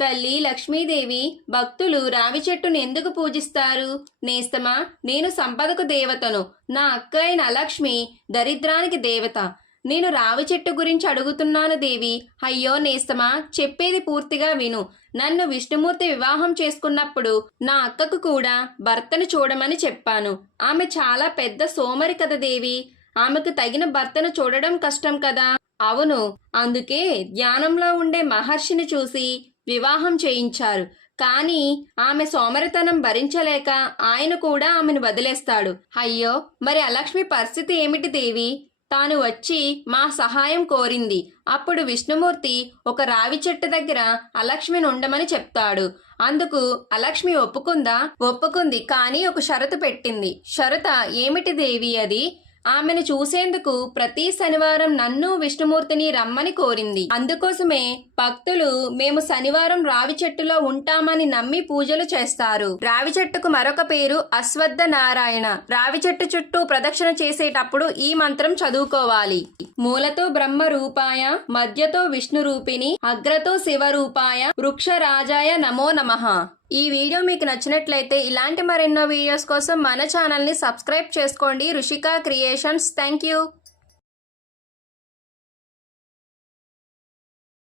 తల్లి లక్ష్మీదేవి భక్తులు రావి చెట్టును ఎందుకు పూజిస్తారు? నేస్తమా, నేను సంపదకు దేవతను. నా అక్క అయిన లక్ష్మి దరిద్రానికి దేవత. నేను రావి చెట్టు గురించి అడుగుతున్నాను దేవి. అయ్యో నేస్తమా, చెప్పేది పూర్తిగా విను. నన్ను విష్ణుమూర్తి వివాహం చేసుకున్నప్పుడు నా అక్కకు కూడా భర్తను చూడమని చెప్పాను. ఆమె చాలా పెద్ద సోమరి కదా దేవి. ఆమెకు తగిన భర్తను చూడడం కష్టం కదా. అవును, అందుకే ధ్యానంలో ఉండే మహర్షిని చూసి వివాహం చేయించారు. కానీ ఆమె సోమరితనం భరించలేక ఆయన కూడా ఆమెను వదిలేస్తాడు. అయ్యో, మరి అలక్ష్మి పరిస్థితి ఏమిటి దేవి? తాను వచ్చి మా సహాయం కోరింది. అప్పుడు విష్ణుమూర్తి ఒక రావి చెట్టు దగ్గర అలక్ష్మిని ఉండమని చెప్తాడు. అందుకు అలక్ష్మి ఒప్పుకుందా? ఒప్పుకుంది, కానీ ఒక షరతు పెట్టింది. షరత ఏమిటి దేవి అది? ఆమెను చూసేందుకు ప్రతి శనివారం నన్ను విష్ణుమూర్తిని రమ్మని కోరింది. అందుకోసమే భక్తులు మేము శనివారం రావి చెట్టులో ఉంటామని నమ్మి పూజలు చేస్తారు. రావి చెట్టుకు మరొక పేరు అశ్వత్థ నారాయణ. రావి చెట్టు చుట్టూ ప్రదక్షిణ చేసేటప్పుడు ఈ మంత్రం చదువుకోవాలి. మూలతో బ్రహ్మ రూపాయ, మధ్యతో విష్ణు రూపిణి, అగ్రతో శివ రూపాయ, వృక్ష రాజాయ నమో నమః. ఈ వీడియో మీకు నచ్చినట్లయితే ఇలాంటి మరెన్నో వీడియోస్ కోసం మన ఛానల్ని సబ్స్క్రైబ్ చేసుకోండి. రుషిక క్రియేషన్స్. Thank you.